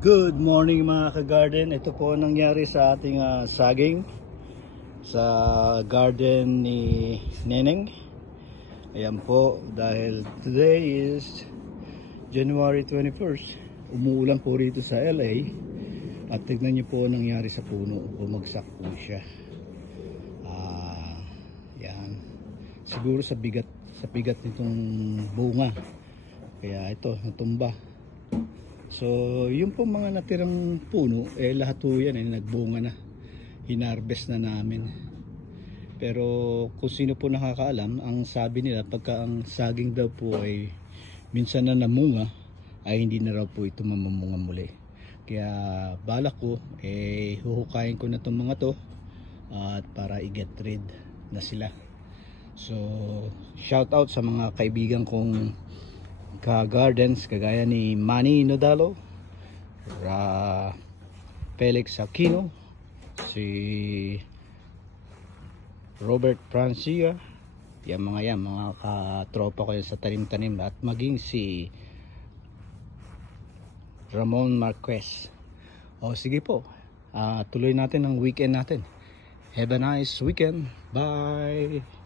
Good morning mga ka-garden. Ito po ang nangyari sa ating saging sa garden ni Neneng. Ayan po, dahil today is January 21st. Umuulan po rito sa LA. At tignan niyo po ang nangyari sa puno. Bumagsak po siya. Yan. Siguro sa bigat nitong bunga. Kaya ito, natumba. So, yung po mga natirang puno, lahat po yan nagbunga na. Hinarvest na namin. Pero kung sino po nakakaalam, ang sabi nila pagka ang saging daw po ay minsan na namunga, ay hindi na raw po ito mamamunga muli. Kaya balak ko, huhukayin ko na itong mga to at para i-get rid na sila. So, shout out sa mga kaibigan kong ka-gardens kagaya ni Manny Nodalo, Felix Aquino, si Robert Francia, mga katropa ko yan sa tanim-tanim, at maging si Ramon Marquez. O sige po, tuloy natin ang weekend natin. Have a nice weekend. Bye!